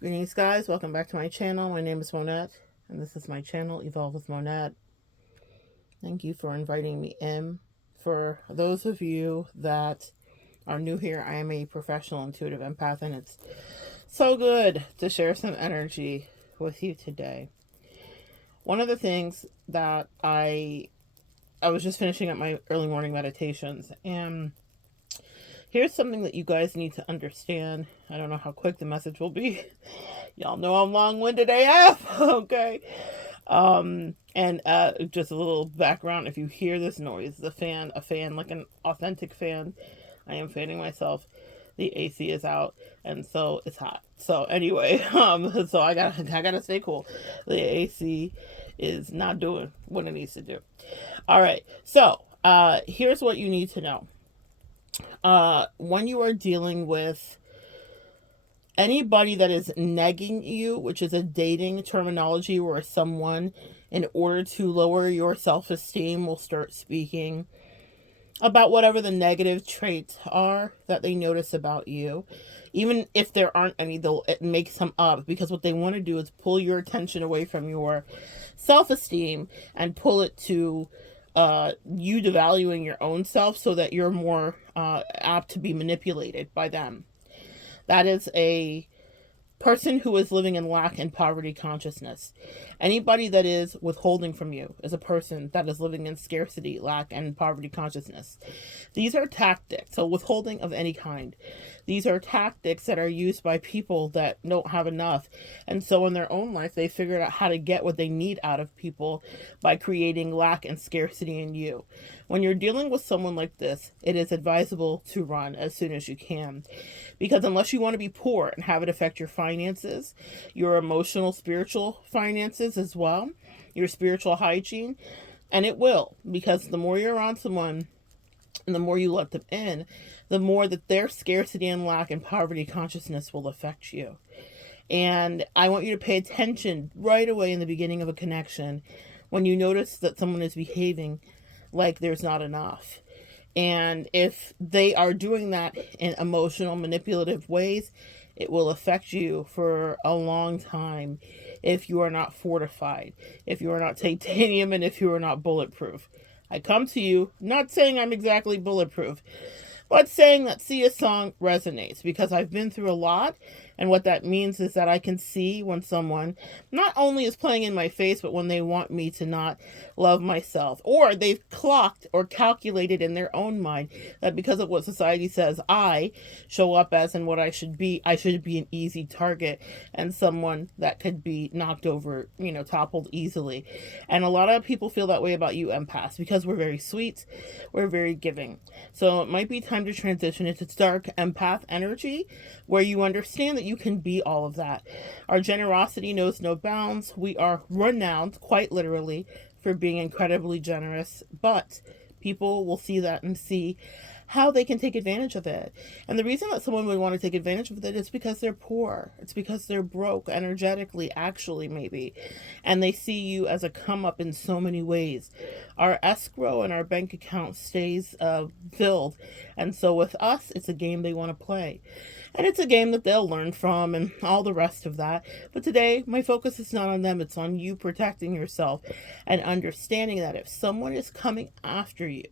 Greetings, guys. Welcome back to my channel. My name is Monette, and this is my channel, Evolve with Monette. Thank you for inviting me in. For those of you that are new here, I am a professional intuitive empath, and it's so good to share some energy with you today. One of the things that I was just finishing up my early morning meditations, and here's something that you guys need to understand. I don't know how quick the message will be. Y'all know I'm long-winded AF, okay? And just a little background, if you hear this noise, a fan, like an authentic fan, I am fanning myself. The AC is out, and so it's hot. So anyway, so I gotta stay cool. The AC is not doing what it needs to do. All right, so here's what you need to know. When you are dealing with anybody that is negging you, which is a dating terminology where someone, in order to lower your self-esteem, will start speaking about whatever the negative traits are that they notice about you. Even if there aren't any, they'll make some up, because what they want to do is pull your attention away from your self-esteem and pull it to you devaluing your own self, so that you're more apt to be manipulated by them. That is a person who is living in lack and poverty consciousness. Anybody that is withholding from you is a person that is living in scarcity, lack, and poverty consciousness. These are tactics, so withholding of any kind. These are tactics that are used by people that don't have enough. And so in their own life, they figured out how to get what they need out of people by creating lack and scarcity in you. When you're dealing with someone like this, it is advisable to run as soon as you can. Because unless you want to be poor and have it affect your finances, your emotional, spiritual finances as well, your spiritual hygiene, and it will, because the more you're around someone and the more you let them in, the more that their scarcity and lack and poverty consciousness will affect you. And I want you to pay attention right away in the beginning of a connection when you notice that someone is behaving like there's not enough. And if they are doing that in emotional, manipulative ways, it will affect you for a long time if you are not fortified, if you are not titanium, and if you are not bulletproof. I come to you not saying I'm exactly bulletproof, but saying that Sia's song resonates, because I've been through a lot, and what that means is that I can see when someone not only is playing in my face, but when they want me to not love myself, or they've clocked or calculated in their own mind that because of what society says I show up as and what I should be an easy target and someone that could be knocked over, toppled easily. And a lot of people feel that way about you, empaths, because we're very sweet, we're very giving. So it might be time to transition into dark empath energy, where you understand that you can be all of that. Our generosity knows no bounds. We are renowned, quite literally, for being incredibly generous, but people will see that and see how they can take advantage of it. And the reason that someone would want to take advantage of it is because they're poor. It's because they're broke energetically, actually, maybe. And they see you as a come up in so many ways. Our escrow and our bank account stays filled. And so with us, it's a game they want to play. And it's a game that they'll learn from and all the rest of that. But today, my focus is not on them. It's on you protecting yourself and understanding that if someone is coming after you,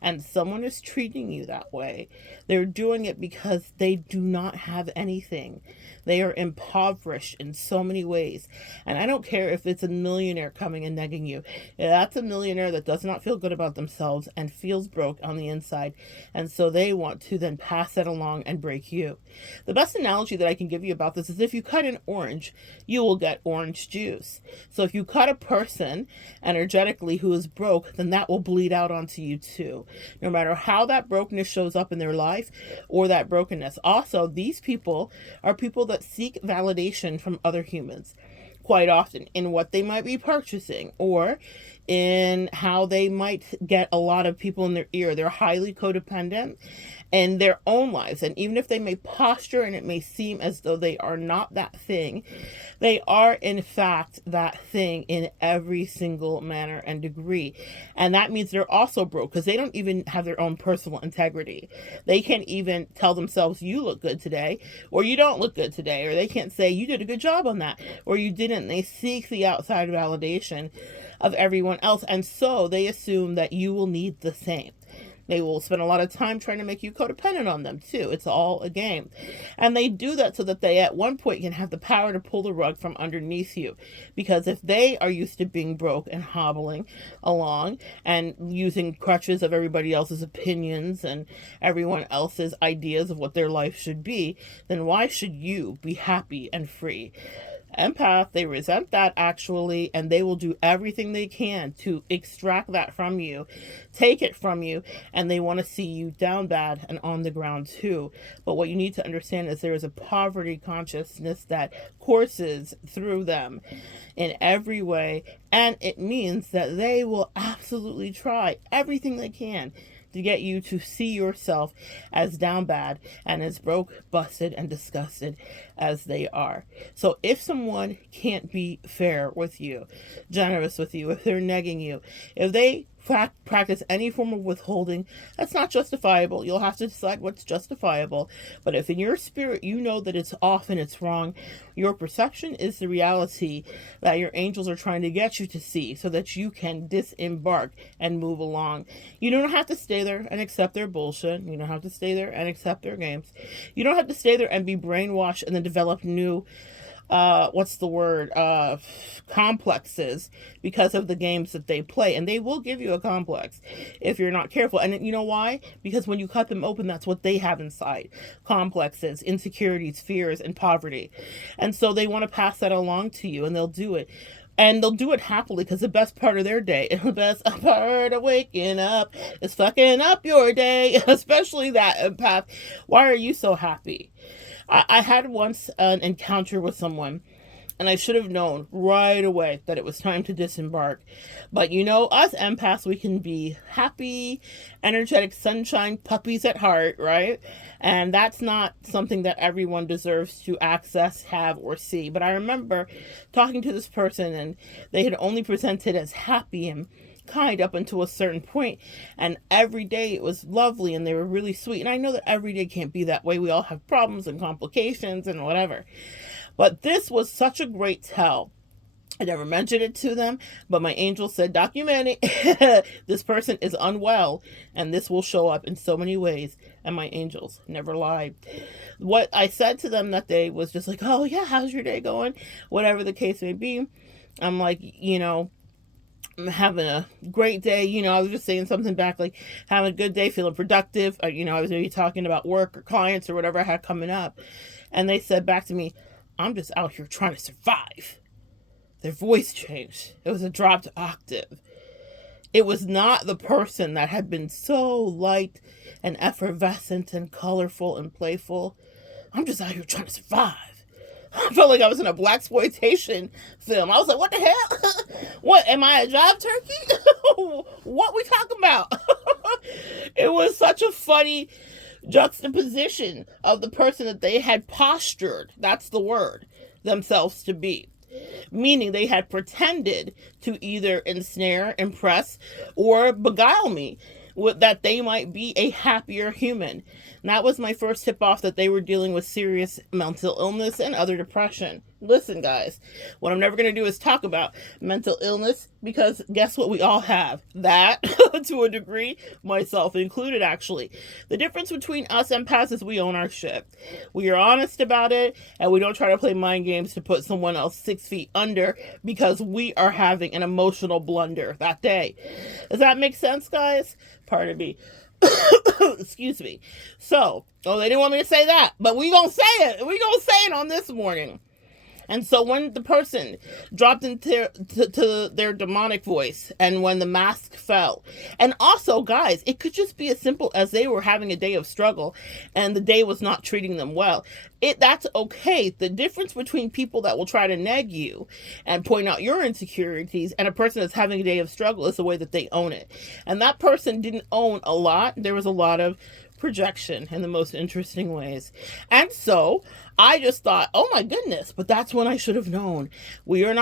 and someone is treating you that way, they're doing it because they do not have anything. They are impoverished in so many ways. And I don't care if it's a millionaire coming and negging you. That's a millionaire that does not feel good about themselves and feels broke on the inside. And so they want to then pass that along and break you. The best analogy that I can give you about this is if you cut an orange, you will get orange juice. So if you cut a person energetically who is broke, then that will bleed out onto you too, no matter how that brokenness shows up in their life or that brokenness. Also, these people are people that seek validation from other humans quite often in what they might be purchasing or in how they might get a lot of people in their ear. They're highly codependent, in their own lives. And even if they may posture and it may seem as though they are not that thing, they are in fact that thing in every single manner and degree. And that means they're also broke because they don't even have their own personal integrity. They can't even tell themselves, you look good today, or you don't look good today, or they can't say, you did a good job on that, or you didn't. They seek the outside validation of everyone else, and so they assume that you will need the same. They will spend a lot of time trying to make you codependent on them too. It's all a game. And they do that so that they at one point can have the power to pull the rug from underneath you. Because if they are used to being broke and hobbling along and using crutches of everybody else's opinions and everyone else's ideas of what their life should be, then why should you be happy and free? Empath, they resent that actually, and they will do everything they can to extract that from you, take it from you, and they want to see you down bad and on the ground too. But what you need to understand is there is a poverty consciousness that courses through them in every way, and it means that they will absolutely try everything they can to get you to see yourself as down bad and as broke, busted, and disgusted as they are. So if someone can't be fair with you, generous with you, if they're negging you, if they practice any form of withholding, that's not justifiable. You'll have to decide what's justifiable. But if in your spirit you know that it's off and it's wrong, your perception is the reality that your angels are trying to get you to see so that you can disembark and move along. You don't have to stay there and accept their bullshit. You don't have to stay there and accept their games. You don't have to stay there and be brainwashed and then develop new complexes because of the games that they play. And they will give you a complex if you're not careful. And you know why? Because when you cut them open, that's what they have inside. Complexes, insecurities, fears, and poverty. And so they want to pass that along to you, and they'll do it. And they'll do it happily because the best part of their day, the best part of waking up is fucking up your day, especially that empath. Why are you so happy? I had once an encounter with someone, and I should have known right away that it was time to disembark. But you know, us empaths, we can be happy, energetic, sunshine puppies at heart, right? And that's not something that everyone deserves to access, have, or see. But I remember talking to this person, and they had only presented as happy and kind up until a certain point, and every day it was lovely and they were really sweet. And I know that every day can't be that way. We all have problems and complications and whatever, but this was such a great tell. I never mentioned it to them, but my angel said, document it. This person is unwell, and this will show up in so many ways. And my angels never lied. What I said to them that day was just like, oh yeah, how's your day going? Whatever the case may be. I'm like, I'm having a great day. I was just saying something back like having a good day, feeling productive. I was maybe talking about work or clients or whatever I had coming up. And they said back to me, I'm just out here trying to survive. Their voice changed. It was a dropped octave. It was not the person that had been so light and effervescent and colorful and playful. I'm just out here trying to survive. I felt like I was in a blaxploitation film. I was like, what the hell? What, am I a job turkey? What we talking about? It was such a funny juxtaposition of the person that they had postured, that's the word, themselves to be. Meaning they had pretended to either ensnare, impress, or beguile me that they might be a happier human. And that was my first tip off that they were dealing with serious mental illness and other depression. Listen, guys, what I'm never going to do is talk about mental illness, because guess what? We all have that to a degree, myself included, actually. The difference between us empaths is we own our shit. We are honest about it, and we don't try to play mind games to put someone else 6 feet under because we are having an emotional blunder that day. Does that make sense, guys? Pardon me. Excuse me. So, they didn't want me to say that, but we gonna say it. We gonna say it on this morning. And so when the person dropped into to their demonic voice, and when the mask fell, and also, guys, it could just be as simple as they were having a day of struggle and the day was not treating them well. That's okay. The difference between people that will try to neg you and point out your insecurities and a person that's having a day of struggle is the way that they own it. And that person didn't own a lot. There was a lot of projection in the most interesting ways. And so I just thought, oh my goodness, but that's when I should have known. We don't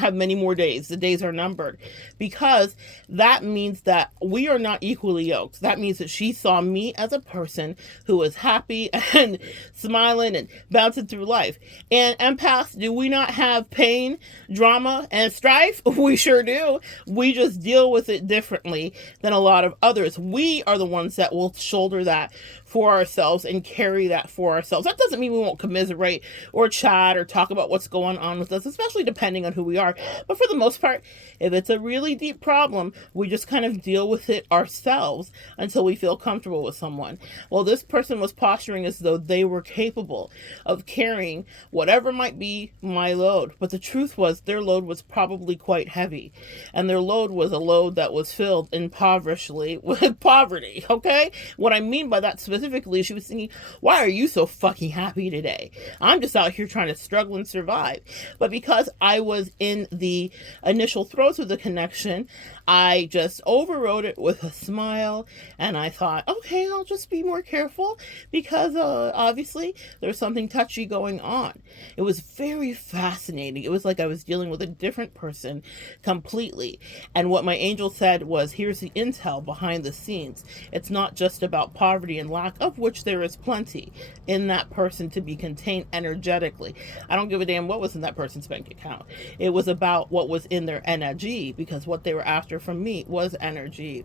have many more days. The days are numbered, because that means that we are not equally yoked. That means that she saw me as a person who was happy and smiling and bouncing through life. And empaths, do we not have pain, drama, and strife? We sure do. We just deal with it differently than a lot of others. We are the ones that will shoulder that for ourselves and carry that for ourselves. That doesn't mean we won't commiserate or chat or talk about what's going on with us, especially depending on who we are. But for the most part, if it's a really deep problem, we just kind of deal with it ourselves until we feel comfortable with someone. Well, this person was posturing as though they were capable of carrying whatever might be my load. But the truth was, their load was probably quite heavy. And their load was a load that was filled impoverishingly with poverty, okay? What I mean by that specifically, she was thinking, why are you so fucking happy today? I'm just out here trying to struggle and survive. But because I was in the initial throes of the connection, I just overrode it with a smile, and I thought, okay, I'll just be more careful, because obviously there's something touchy going on. It was very fascinating. It was like I was dealing with a different person completely. And what my angel said was, here's the intel behind the scenes. It's not just about poverty and lack, of which there is plenty in that person to be contained energetically. I don't give a damn what was in that person's bank account. It was about what was in their energy, because what they were after from me was energy.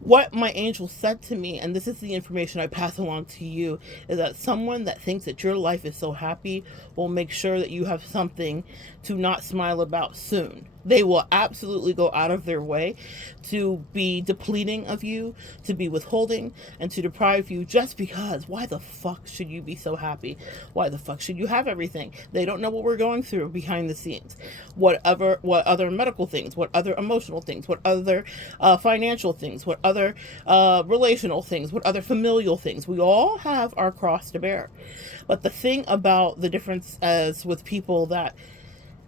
What my angel said to me, and this is the information I pass along to you, is that someone that thinks that your life is so happy will make sure that you have something to not smile about soon. They will absolutely go out of their way to be depleting of you, to be withholding, and to deprive you, just because. Why the fuck should you be so happy? Why the fuck should you have everything? They don't know what we're going through behind the scenes. What other medical things, what other emotional things, what other financial things, what other relational things, what other familial things. We all have our cross to bear. But the thing about the difference as with people that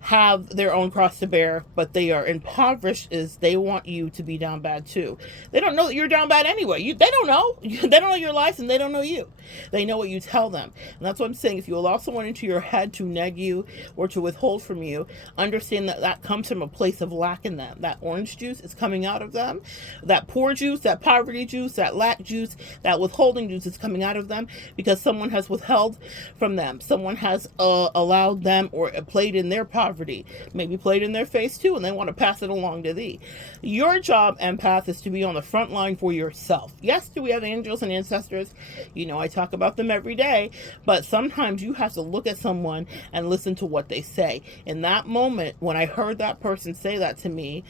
have their own cross to bear, but they are impoverished, is they want you to be down bad too. They don't know that you're down bad anyway. They don't know. They don't know your life, and they don't know you. They know what you tell them. And that's what I'm saying. If you allow someone into your head to neg you or to withhold from you, understand that that comes from a place of lack in them. That orange juice is coming out of them. That poor juice, that poverty juice, that lack juice, that withholding juice is coming out of them because someone has withheld from them. Someone has allowed them or played in their poverty, maybe played in their face too, and they want to pass it along to thee. Your job, empath, is to be on the front line for yourself. Yes, do we have angels and ancestors? You know, I talk about them every day, but sometimes you have to look at someone and listen to what they say. In that moment, when I heard that person say that to me,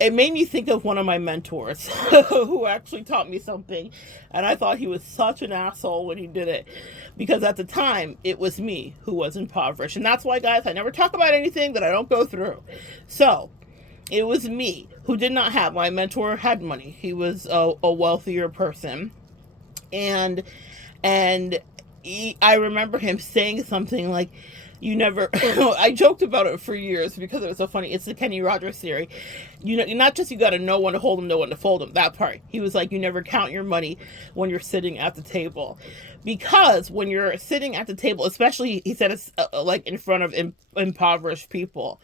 it made me think of one of my mentors who actually taught me something, and I thought he was such an asshole when he did it, because at the time it was me who was impoverished. And that's why, guys, I never talk about anything that I don't go through. So it was me who did not have. My mentor had money. He was a wealthier person, and I remember him saying something like, you never, I joked about it for years because it was so funny. It's the Kenny Rogers theory. You know, not just you got to know when to hold them, know when to fold them. That part. He was like, you never count your money when you're sitting at the table. Because when you're sitting at the table, especially, he said it's like in front of impoverished people.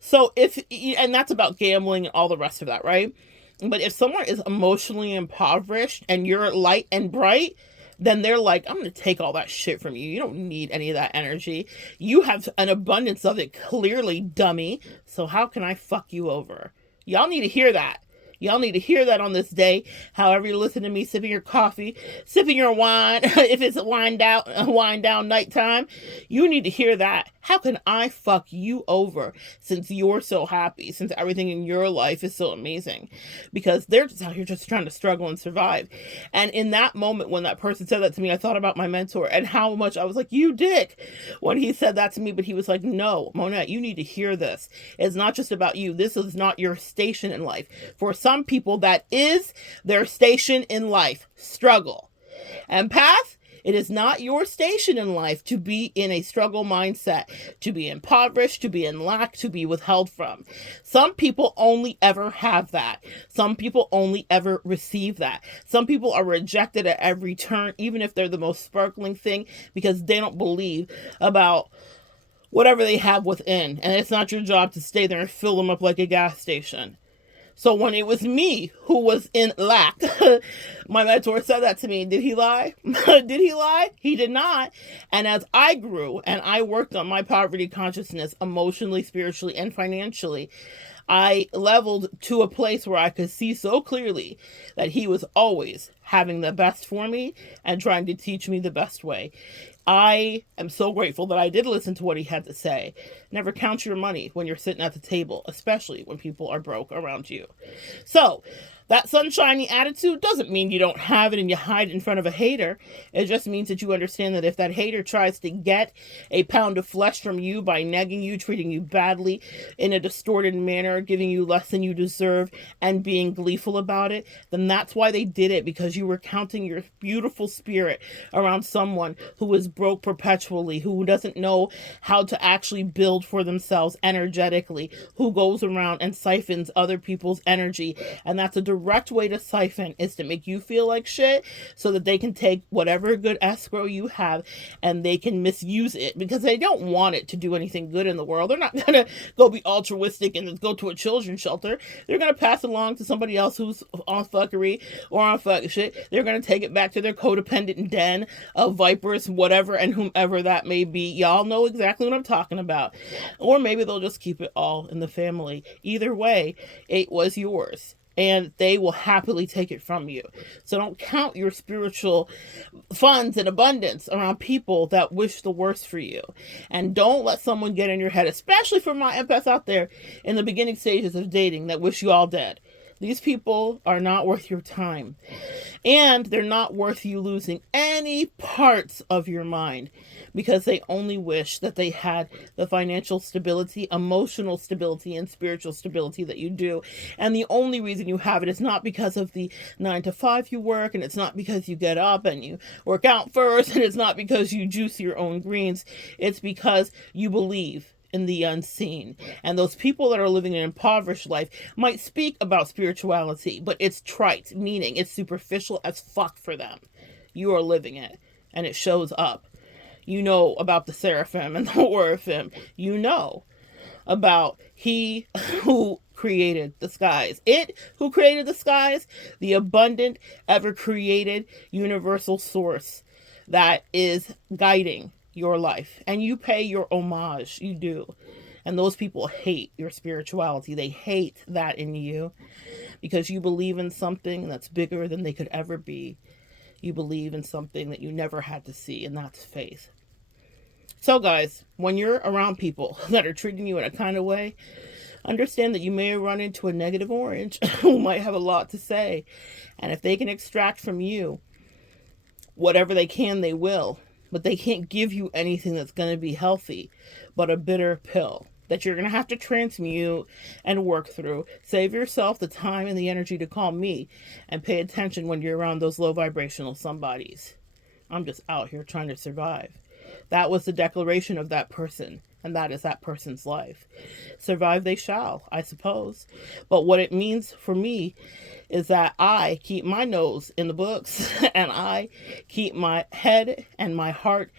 So and that's about gambling and all the rest of that, right? But if someone is emotionally impoverished and you're light and bright, then they're like, I'm going to take all that shit from you. You don't need any of that energy. You have an abundance of it, clearly, dummy. So how can I fuck you over? Y'all need to hear that. Y'all need to hear that on this day. However you're listening to me, sipping your coffee, sipping your wine. If it's a wind down nighttime, you need to hear that. How can I fuck you over since you're so happy, since everything in your life is so amazing? Because they're just out here just trying to struggle and survive. And in that moment, when that person said that to me, I thought about my mentor and how much I was like, you dick, when he said that to me. But he was like, no, Monette, you need to hear this. It's not just about you. This is not your station in life. For some people, that is their station in life. Struggle. Empath, It is not your station in life to be in a struggle mindset, to be impoverished, to be in lack, to be withheld from. Some people only ever have that. Some people only ever receive that. Some people are rejected at every turn, even if they're the most sparkling thing, because they don't believe about whatever they have within. And it's not your job to stay there and fill them up like a gas station. So when it was me who was in lack, my mentor said that to me. Did he lie? Did he lie? He did not. And as I grew and I worked on my poverty consciousness emotionally, spiritually, and financially, I leveled to a place where I could see so clearly that he was always having the best for me and trying to teach me the best way. I am so grateful that I did listen to what he had to say. Never count your money when you're sitting at the table, especially when people are broke around you. So, that sunshiny attitude doesn't mean you don't have it and you hide it in front of a hater. It just means that you understand that if that hater tries to get a pound of flesh from you by negging you, treating you badly in a distorted manner, giving you less than you deserve, and being gleeful about it, then that's why they did it, because you were counting your beautiful spirit around someone who is broke perpetually, who doesn't know how to actually build for themselves energetically, who goes around and siphons other people's energy. And that's a direct way to siphon, is to make you feel like shit so that they can take whatever good escrow you have and they can misuse it, because they don't want it to do anything good in the world. They're not going to go be altruistic and go to a children's shelter. They're going to pass it along to somebody else who's on fuckery or on fuck shit. They're going to take it back to their codependent den of vipers, whatever, and whomever that may be. Y'all know exactly what I'm talking about. Or maybe they'll just keep it all in the family. Either way, it was yours, and they will happily take it from you. So don't count your spiritual funds in abundance around people that wish the worst for you. And don't let someone get in your head, especially for my empaths out there in the beginning stages of dating that wish you all dead. These people are not worth your time. And they're not worth you losing any parts of your mind, because they only wish that they had the financial stability, emotional stability, and spiritual stability that you do. And the only reason you have it is not because of the 9 to 5 you work, and it's not because you get up and you work out first, and it's not because you juice your own greens. It's because you believe in the unseen. And those people that are living an impoverished life might speak about spirituality, but it's trite, meaning it's superficial as fuck for them. You are living it, and it shows up. You know about the seraphim and the oraphim. You know about he who created the skies. It who created the skies, the abundant, ever created universal source that is guiding your life. And you pay your homage. You do. And those people hate your spirituality. They hate that in you, because you believe in something that's bigger than they could ever be. You believe in something that you never had to see, and that's faith. So guys, when you're around people that are treating you in a kind of way, understand that you may run into a negative orange who might have a lot to say. And if they can extract from you whatever they can, they will. But they can't give you anything that's going to be healthy, but a bitter pill that you're going to have to transmute and work through. Save yourself the time and the energy to call me, and pay attention when you're around those low vibrational somebodies. I'm just out here trying to survive. That was the declaration of that person, and that is that person's life. Survive they shall, I suppose. But what it means for me is that I keep my nose in the books, and I keep my head and my heart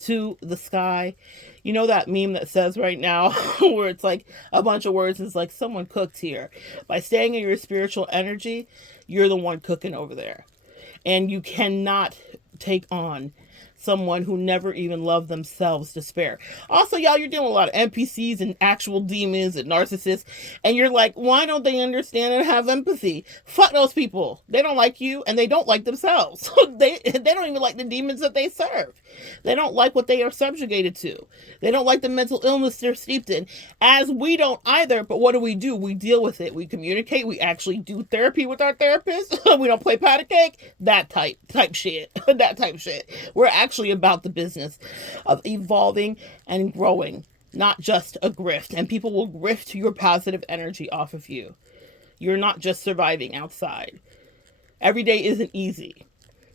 to the sky. You know that meme that says right now, where it's like a bunch of words, it's like someone cooked here. By staying in your spiritual energy, you're the one cooking over there. And you cannot take on someone who never even loved themselves to spare. Also, y'all, you're dealing with a lot of NPCs and actual demons and narcissists, and you're like, why don't they understand and have empathy? Fuck those people. They don't like you, and they don't like themselves. they don't even like the demons that they serve. They don't like what they are subjugated to. They don't like the mental illness they're steeped in, as we don't either. But what do? We deal with it. We communicate. We actually do therapy with our therapist. We don't play patty cake. That type shit. That type shit. We're actually about the business of evolving and growing, not just a grift. And people will grift your positive energy off of you. You're not just surviving outside. Every day isn't easy.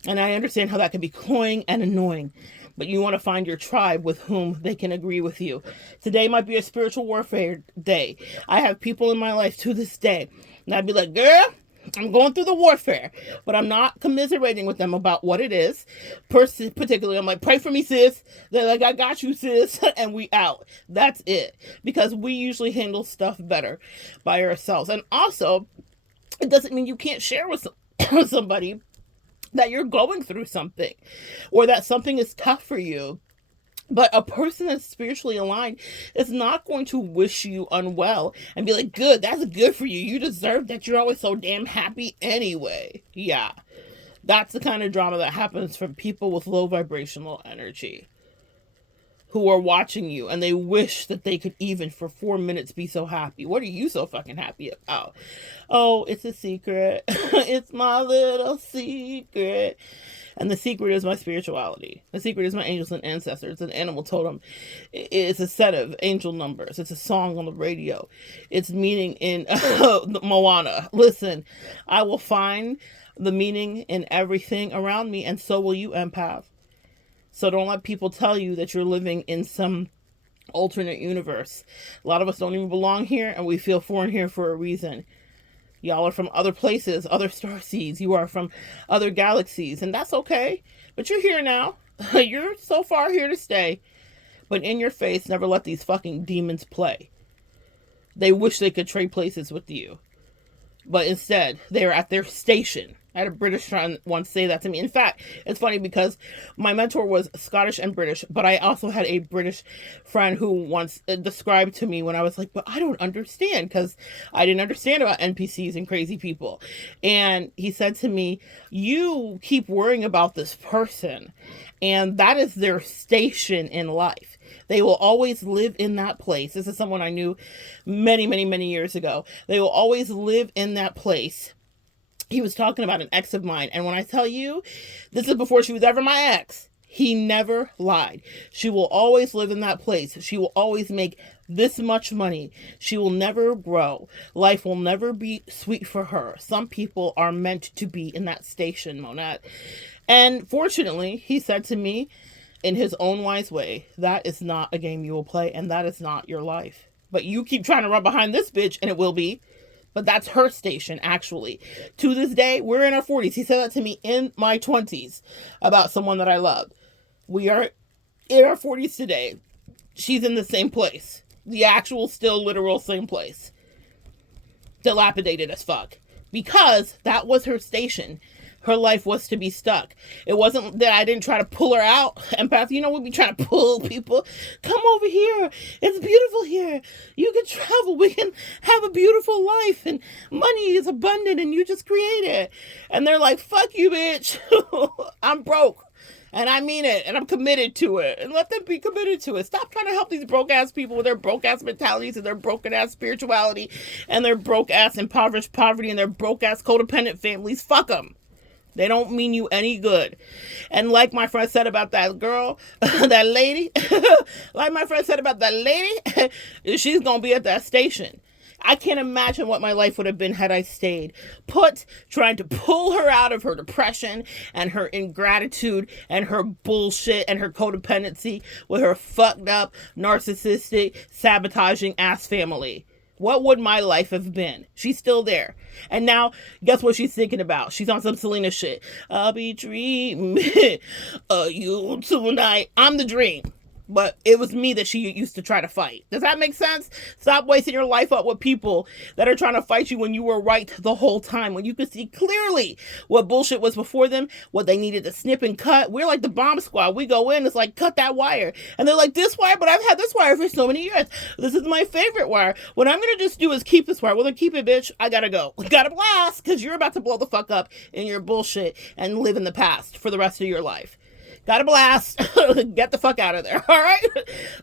And I understand how that can be cloying and annoying, but you want to find your tribe with whom they can agree with you. Today might be a spiritual warfare day. I have people in my life to this day, and I'd be like, girl, I'm going through the warfare, but I'm not commiserating with them about what it is. Particularly, I'm like, pray for me, sis. They're like, I got you, sis, and we out. That's it. Because we usually handle stuff better by ourselves. And also, it doesn't mean you can't share with somebody that you're going through something or that something is tough for you. But a person that's spiritually aligned is not going to wish you unwell and be like, good, that's good for you. You deserve that. You're always so damn happy anyway. Yeah. That's the kind of drama that happens from people with low vibrational energy who are watching you and they wish that they could even for 4 minutes be so happy. What are you so fucking happy about? Oh, it's a secret. It's my little secret. And the secret is my spirituality. The secret is my angels and ancestors. It's an animal totem. It's a set of angel numbers. It's a song on the radio. It's meaning in Moana. Listen, I will find the meaning in everything around me, and so will you, empath. So don't let people tell you that you're living in some alternate universe. A lot of us don't even belong here, and we feel foreign here for a reason. Y'all are from other places, other star seeds. You are from other galaxies, and that's okay. But you're here now. You're so far here to stay. But in your face, never let these fucking demons play. They wish they could trade places with you. But instead, they're at their station. I had a British friend once say that to me. In fact, it's funny because my mentor was Scottish and British, but I also had a British friend who once described to me when I was like, but I don't understand, because I didn't understand about NPCs and crazy people. And he said to me, you keep worrying about this person, and that is their station in life. They will always live in that place. This is someone I knew many, many, many years ago. They will always live in that place. He was talking about an ex of mine. And when I tell you, this is before she was ever my ex, he never lied. She will always live in that place. She will always make this much money. She will never grow. Life will never be sweet for her. Some people are meant to be in that station, Monette. And fortunately, he said to me in his own wise way, that is not a game you will play, and that is not your life. But you keep trying to run behind this bitch, and it will be. But that's her station, actually. To this day, we're in our 40s. He said that to me in my 20s about someone that I love. We are in our 40s today. She's in the same place. The actual, still literal same place. Dilapidated as fuck. Because that was her station. Her life was to be stuck. It wasn't that I didn't try to pull her out. Empath, you know, we be trying to pull people. Come over here. It's beautiful here. You can travel. We can have a beautiful life. And money is abundant and you just create it. And they're like, fuck you, bitch. I'm broke. And I mean it. And I'm committed to it. And let them be committed to it. Stop trying to help these broke-ass people with their broke-ass mentalities and their broken-ass spirituality and their broke-ass impoverished poverty and their broke-ass codependent families. Fuck them. They don't mean you any good. And like my friend said about that girl, that lady, like my friend said about that lady, she's going to be at that station. I can't imagine what my life would have been had I stayed put, trying to pull her out of her depression and her ingratitude and her bullshit and her codependency with her fucked up, narcissistic, sabotaging ass family. What would my life have been? She's still there. And now, guess what she's thinking about? She's on some Selena shit. I'll be dreaming of you tonight. I'm the dream. But it was me that she used to try to fight. Does that make sense? Stop wasting your life up with people that are trying to fight you when you were right the whole time. When you could see clearly what bullshit was before them, what they needed to snip and cut. We're like the bomb squad. We go in, it's like, cut that wire. And they're like, this wire? But I've had this wire for so many years. This is my favorite wire. What I'm going to just do is keep this wire. Well, then keep it, bitch. I gotta go. Gotta blast, because you're about to blow the fuck up in your bullshit and live in the past for the rest of your life. Got a blast. Get the fuck out of there. All right.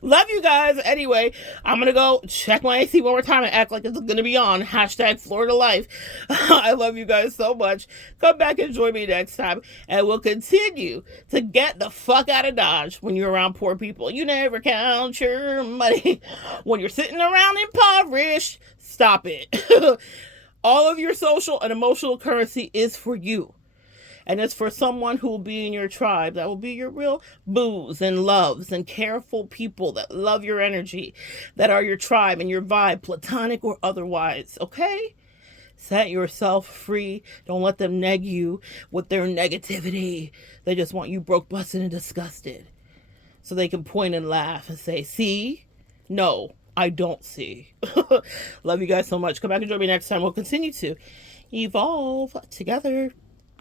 Love you guys. Anyway, I'm going to go check my AC one more time and act like it's going to be on. Hashtag Florida Life. I love you guys so much. Come back and join me next time. And we'll continue to get the fuck out of Dodge when you're around poor people. You never count your money. When you're sitting around impoverished, stop it. All of your social and emotional currency is for you. And it's for someone who will be in your tribe, that will be your real boos and loves and careful people that love your energy, that are your tribe and your vibe, platonic or otherwise, okay? Set yourself free. Don't let them neg you with their negativity. They just want you broke, busted, and disgusted. So they can point and laugh and say, see? No, I don't see. Love you guys so much. Come back and join me next time. We'll continue to evolve together.